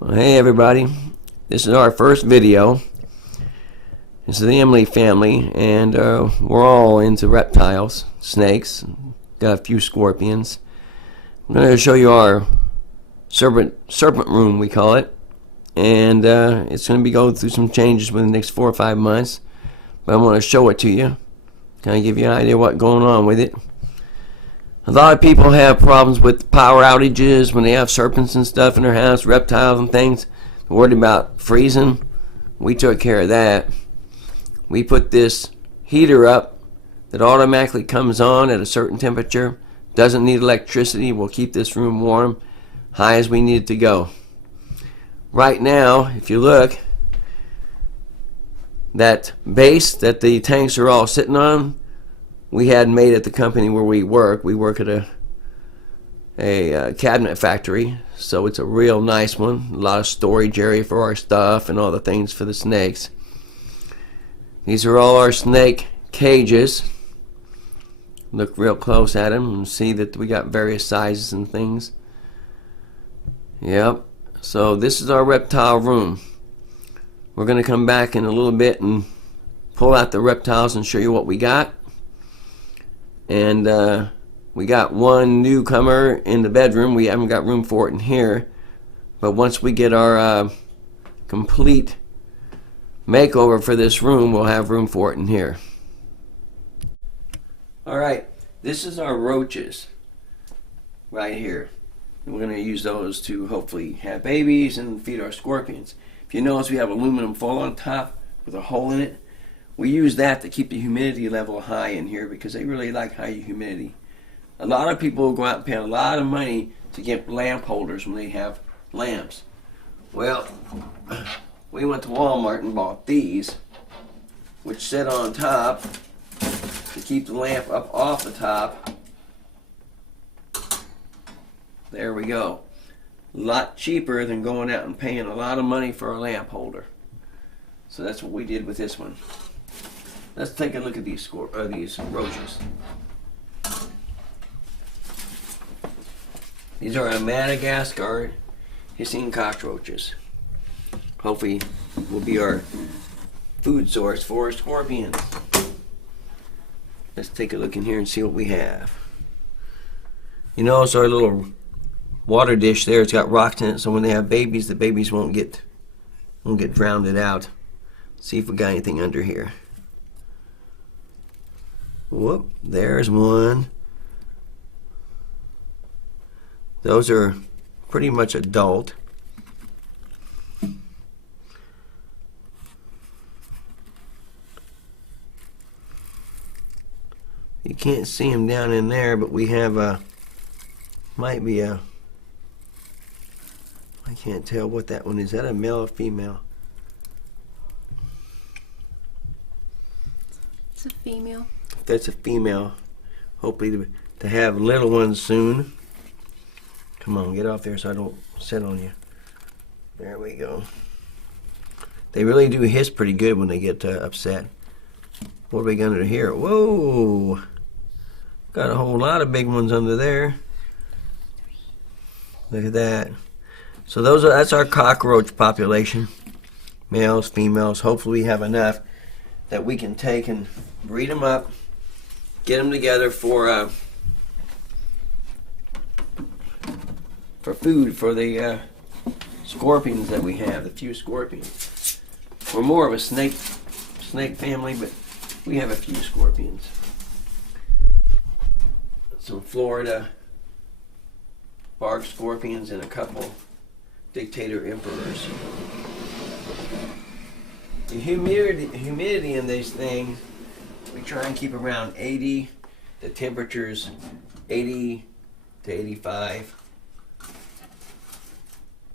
Well, hey everybody, this is our first video. This is the Emily family, and we're all into reptiles, snakes, got a few scorpions. I'm going to show you our serpent room, we call it, and it's going to be going through some changes within the next 4 or 5 months, but I want to show it to you, kind of give you an idea what's going on with it. A lot of people have problems with power outages when they have serpents and stuff in their house, reptiles and things. They're worried about freezing. We took care of that. We put this heater up that automatically comes on at a certain temperature. Doesn't need electricity. Will keep this room warm, high as we need it to go. Right now, if you look, that base that the tanks are all sitting on, we had made at the company where we work. We work at a cabinet factory, so it's a real nice one. A lot of storage area for our stuff and all the things for the snakes. These are all our snake cages. Look real close at them and see that we got various sizes and things. Yep. So this is our reptile room. We're going to come back in a little bit and pull out the reptiles and show you what we got. And we got one newcomer in the bedroom. We haven't got room for it in here, but once we get our complete makeover for this room, we'll have room for it in here. Alright, this is our roaches right here. We're going to use those to hopefully have babies and feed our scorpions. If you notice, we have aluminum foil on top with a hole in it. We use that to keep the humidity level high in here because they really like high humidity. A lot of people go out and pay a lot of money to get lamp holders when they have lamps. Well, we went to Walmart and bought these, which sit on top to keep the lamp up off the top. There we go. A lot cheaper than going out and paying a lot of money for a lamp holder. So that's what we did with this one. Let's take a look at these roaches. These are a Madagascar hissing cockroaches. Hopefully will be our food source for scorpions. Let's take a look in here and see what we have. You know, it's our little water dish there. It's got rocks in it, so when they have babies, the babies won't get drowned out. Let's see if we got anything under here. Whoop, there's one. Those are pretty much adult. You can't see them down in there, but we have a, might be a, I can't tell what that one is. Is that a male or female? It's a female. That's a female. Hopefully to have little ones soon. Come on, get off there so I don't sit on you. There we go. They really do hiss pretty good when they get upset. What are we gonna do here? Whoa! Got a whole lot of big ones under there. Look at that. So that's our cockroach population. Males, females. Hopefully we have enough that we can take and breed them up, get them together for food for the scorpions that we have, the few scorpions. We're more of a snake family, but we have a few scorpions. Some Florida bark scorpions and a couple dictator emperors. The humidity in these things, we try and keep around 80. The temperature's 80 to 85.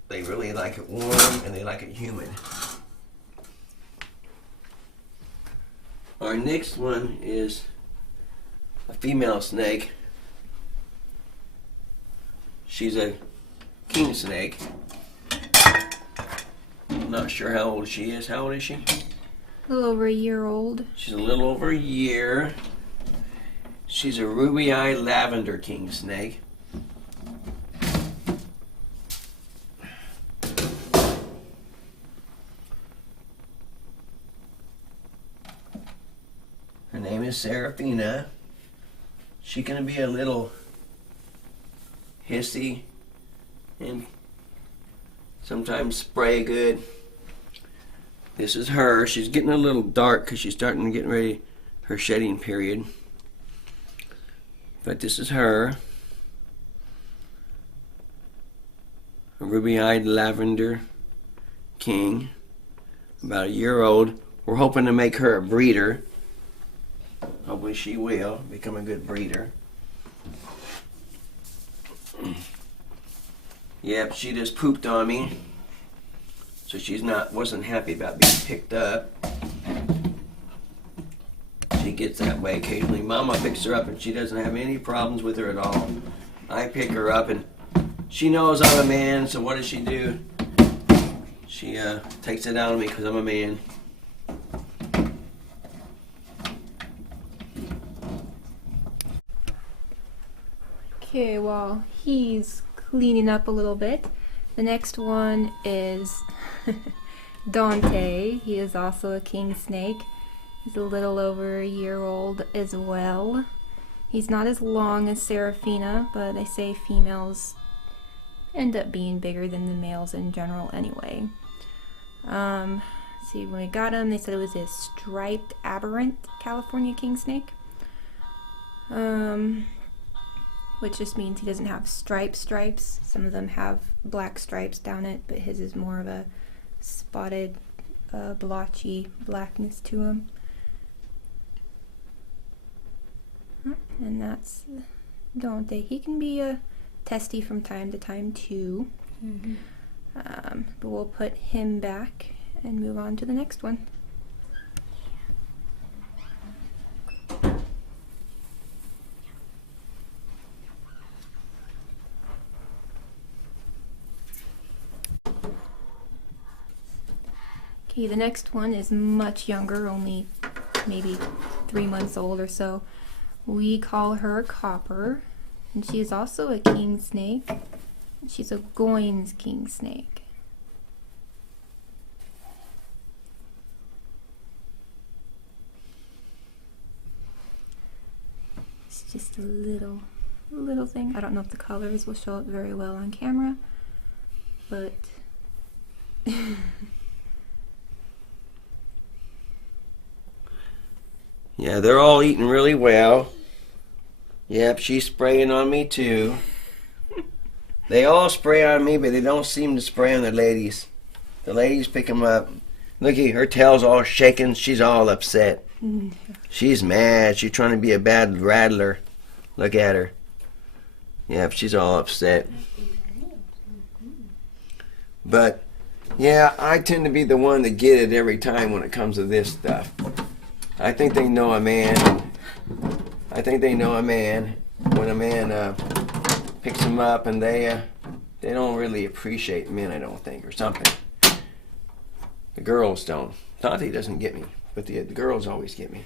They really like it warm and they like it humid. Our next one is a female snake. She's a king snake. I'm not sure how old she is. How old is she? A little over a year old. She's a little over a year. She's a ruby-eyed lavender king snake. is Seraphina. She's gonna be a little hissy and sometimes spray good. This is her. She's getting a little dark because she's starting to get ready her shedding period. But this is her. A ruby-eyed lavender king, about a year old. We're hoping to make her a breeder. Hopefully she will become a good breeder. Yep, she just pooped on me, so wasn't happy about being picked up. She gets that way occasionally. Mama picks her up and she doesn't have any problems with her at all. I pick her up and she knows I'm a man, so what does she do? She takes it out on me because I'm a man. Okay, while he's cleaning up a little bit, the next one is Dante. He is also a king snake. He's a little over a year old as well. He's not as long as Seraphina, but they say females end up being bigger than the males in general anyway. See, when we got him, they said it was a striped aberrant California king snake. Which just means he doesn't have stripes. Some of them have black stripes down it, but his is more of a spotted, blotchy blackness to him. And that's Dante. He can be testy from time to time too. But we'll put him back and move on to the next one. Okay, the next one is much younger, only maybe 3 months old or so. We call her Copper, and she is also a king snake. She's a Goins king snake. It's just a little thing. I don't know if the colors will show up very well on camera, but Yeah, they're all eating really well. Yep, she's spraying on me too. They all spray on me, but they don't seem to spray on the ladies. The ladies pick them up. Look at her tail's all shaking. She's all upset. She's mad. She's trying to be a bad rattler. Look at her. Yep, she's all upset. But, yeah, I tend to be the one to get it every time when it comes to this stuff. I think they know a man. I think they know a man when a man picks them up, and they don't really appreciate men, I don't think, or something. The girls don't. Dante doesn't get me, but the girls always get me.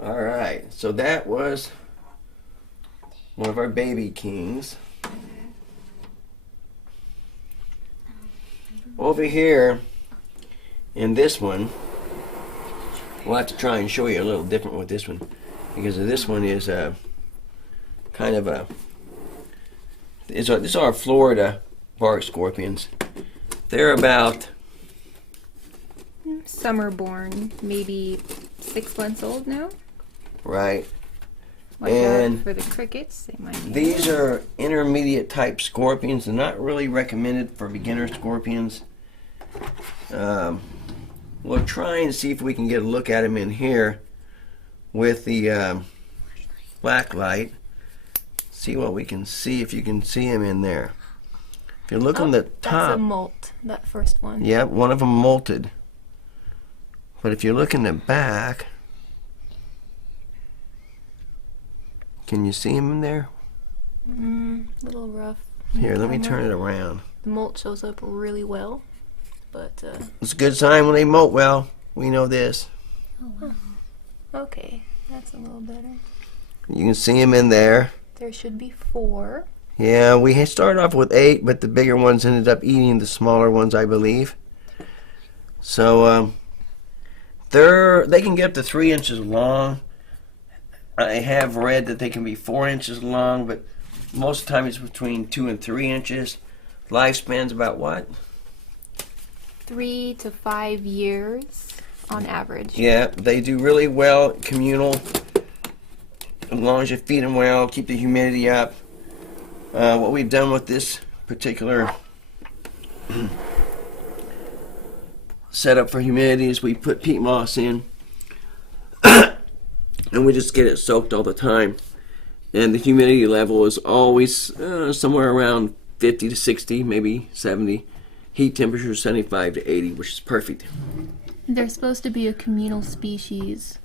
All right, so that was one of our baby kings. Over here in this one, we'll have to try and show you a little different with this one, because this one is kind of a. These are Florida bark scorpions. They're about summer born, maybe 6 months old now. Right. Like and for the crickets, they might be. These are intermediate type scorpions. They're not really recommended for beginner scorpions. We'll try and see if we can get a look at them in here with the black light. See what we can see, if you can see them in there. If you look on the top. That's a molt, that first one. Yeah, one of them molted. But if you look in the back, can you see them in there? A little rough. Here, let me turn it around. The molt shows up really well, but It's a good sign when they molt well. We know this. oh wow. Okay, that's a little better. You can see them in there. There should be 4. Yeah, we started off with 8, but the bigger ones ended up eating the smaller ones, I believe. So they can get up to 3 inches long. I have read that they can be 4 inches long, but most of the time it's between 2 and 3 inches. Lifespan's about what? 3 to 5 years on average. Yeah, they do really well communal. As long as you feed them well, keep the humidity up. What we've done with this particular setup for humidity is we put peat moss in and we just get it soaked all the time. And the humidity level is always somewhere around 50 to 60, maybe 70. Heat temperature 75 to 80, which is perfect. They're supposed to be a communal species.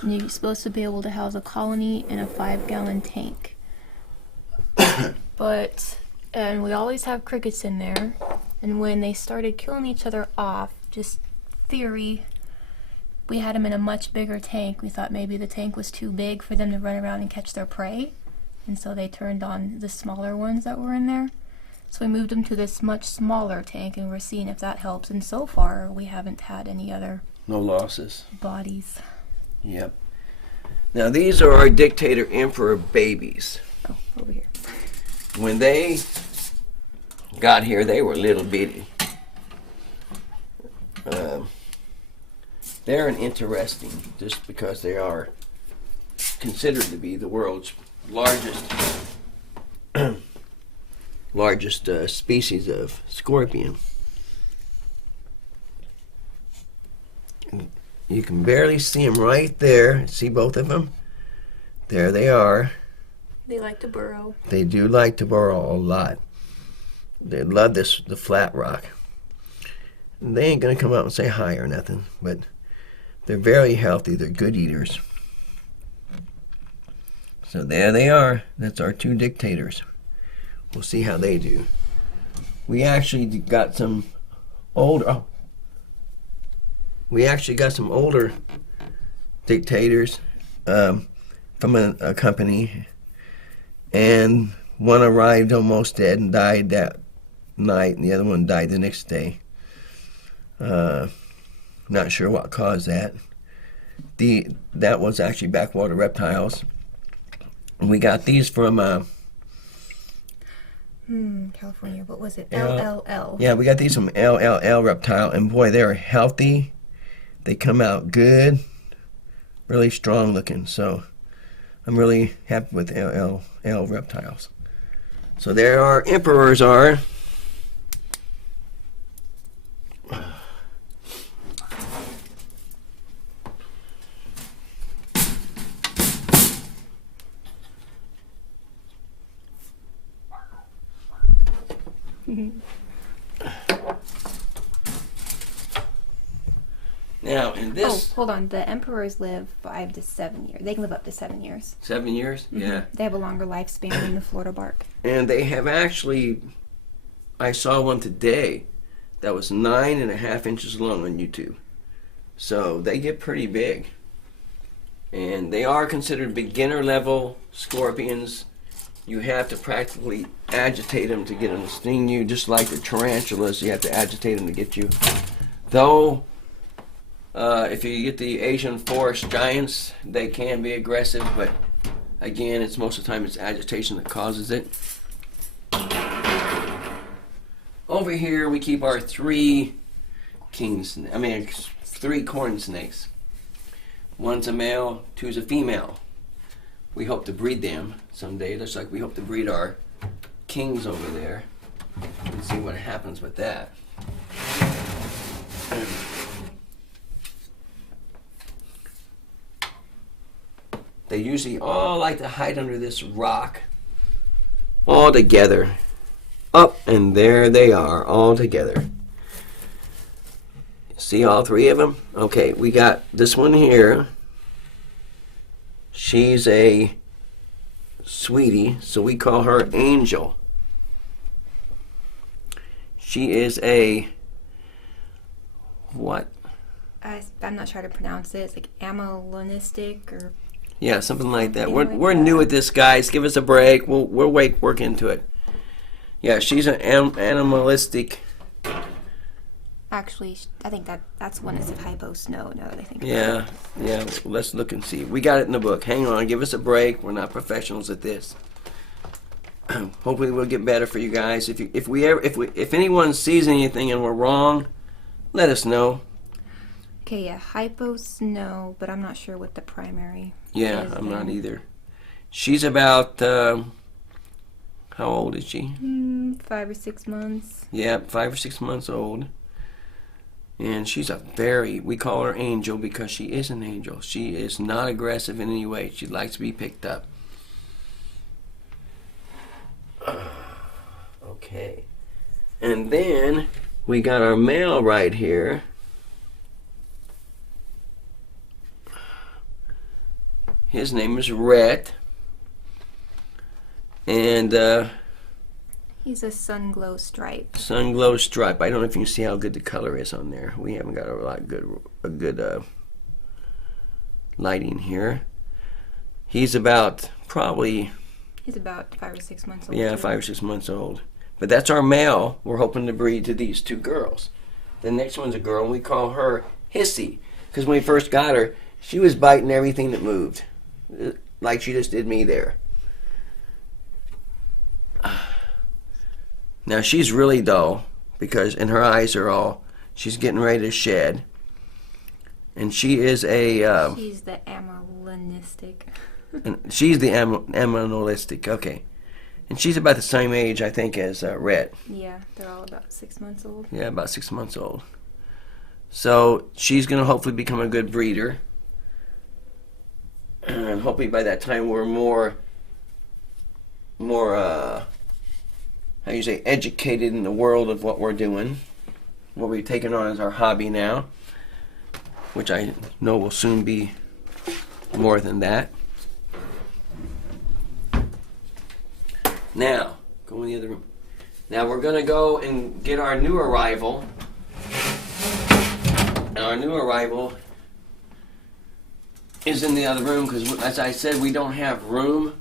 And you're supposed to be able to house a colony in a 5-gallon tank. And we always have crickets in there. And when they started killing each other off, just theory, we had them in a much bigger tank. We thought maybe the tank was too big for them to run around and catch their prey. And so they turned on the smaller ones that were in there. So we moved them to this much smaller tank, and we're seeing if that helps. And so far, we haven't had any other No losses. bodies. Yep. Now these are our dictator emperor babies. Oh, over here. When they got here, they were little bitty. They're an interesting, just because they are considered to be the world's largest species of scorpion. You can barely see them right there. See both of them? There they are. They like to burrow. They do like to burrow a lot. They love the flat rock. They ain't gonna come out and say hi or nothing, but they're very healthy. They're good eaters. So there they are. That's our 2 dictators. We'll see how they do. We actually got some older. We actually got some older dictators from a company, and one arrived almost dead and died that night, and the other one died the next day. Not sure what caused that. That was actually backwater reptiles. We got these from California. What was it? LLL. Yeah, we got these from LLL Reptile, and boy, they're healthy. They come out good, really strong looking. So I'm really happy with LLL Reptiles. So there our emperors are. Now, in this... Oh, hold on. The emperors live 5 to 7 years. They can live up to 7 years. 7 years? Mm-hmm. Yeah. They have a longer lifespan than the Florida bark. And they have actually... I saw one today that was 9.5 inches long on YouTube. So they get pretty big. And they are considered beginner level scorpions. You have to practically agitate them to get them to sting you, just like the tarantulas. You have to agitate them to get you. Though, if you get the Asian forest giants, they can be aggressive, but again, it's most of the time it's agitation that causes it. Over here, we keep our 3 corn snakes. One's a male, 2's a female. We hope to breed them someday, just like we hope to breed our kings over there. And see what happens with that. They usually all like to hide under this rock all together. Up, and there they are, all together. See all 3 of them? Okay, we got this one here. She's a sweetie, so we call her Angel. She is a what? I'm not sure how to pronounce it. It's like amylonistic or... Yeah, something like that. Something like We're that. new at this, guys. Give us a break. We'll work into it. Yeah, she's an animalistic Actually, I think that's when it said hypo snow. Now that I think. Yeah, yeah. Let's look and see. We got it in the book. Hang on, give us a break. We're not professionals at this. Hopefully, we'll get better for you guys. If anyone sees anything and we're wrong, let us know. Okay, yeah, hypo snow, but I'm not sure what the primary. Yeah, is I'm there. not either. She's about how old is she? 5 or 6 months. Yeah, 5 or 6 months old. And she's we call her Angel because she is an angel. She is not aggressive in any way. She likes to be picked up. Okay. And then we got our male right here. His name is Rhett. And He's a sun glow stripe. sun glow stripe. I don't know if you can see how good the color is on there. We haven't got a good lighting here. He's about He's about 5 or 6 months old. yeah, too. 5 or 6 months old. But that's our male. We're hoping to breed to these 2 girls. The next one's a girl, and we call her Hissy. Because when we first got her, she was biting everything that moved. Like she just did me there. Now she's really dull and her eyes are she's getting ready to shed. And she is She's the amylinistic. and she's the amylonistic, okay. And she's about the same age, I think, as Rhett. Yeah, they're all about 6 months old. Yeah, about 6 months old. So she's going to hopefully become a good breeder. And hopefully by that time we're more how you say, educated in the world of what we're doing. What we've taken on as our hobby now. Which I know will soon be more than that. Now, go in the other room. Now we're going to go and get our new arrival. And our new arrival is in the other room because, as I said, we don't have room.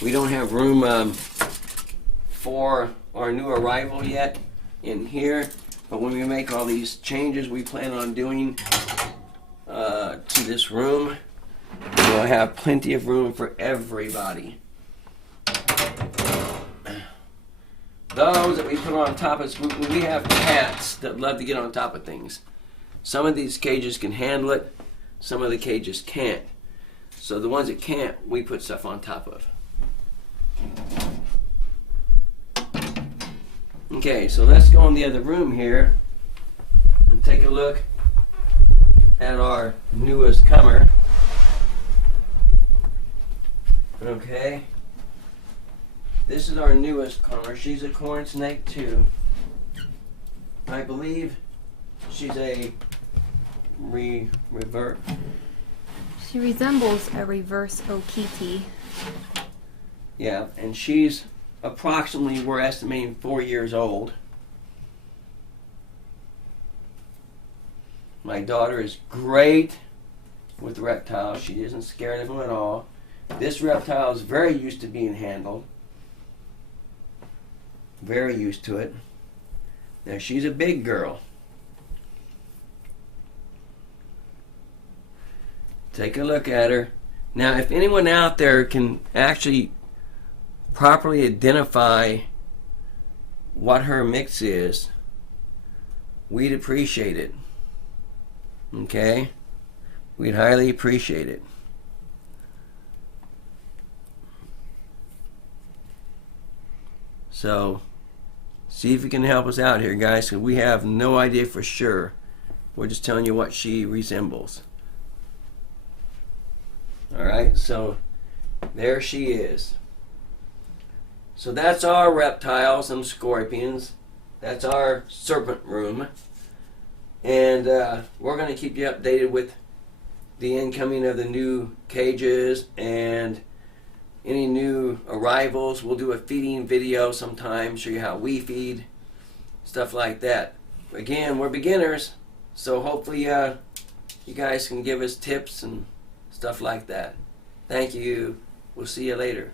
We don't have room for our new arrival yet in here. But when we make all these changes we plan on doing to this room, we'll have plenty of room for everybody. Those that we put on top of, we have cats that love to get on top of things. Some of these cages can handle it, some of the cages can't. So the ones that can't, we put stuff on top of. Okay, so let's go in the other room here and take a look at our newest comer. Okay. This is our newest comer. She's a corn snake too. I believe she's a revert. She resembles a reverse Okiti. Yeah, and she's approximately, we're estimating, 4 years old. My daughter is great with reptiles. She isn't scared of them at all. This reptile is very used to being handled. Very used to it. Now she's a big girl. Take a look at her. Now if anyone out there can actually properly identify what her mix is, we'd appreciate it. Okay? We'd highly appreciate it. So, see if you can help us out here, guys, because we have no idea for sure. We're just telling you what she resembles. Alright, so there she is. So that's our reptiles and scorpions. That's our serpent room. And we're going to keep you updated with the incoming of the new cages and any new arrivals. We'll do a feeding video sometime, show you how we feed, stuff like that. Again, we're beginners, so hopefully you guys can give us tips and stuff like that. Thank you. We'll see you later.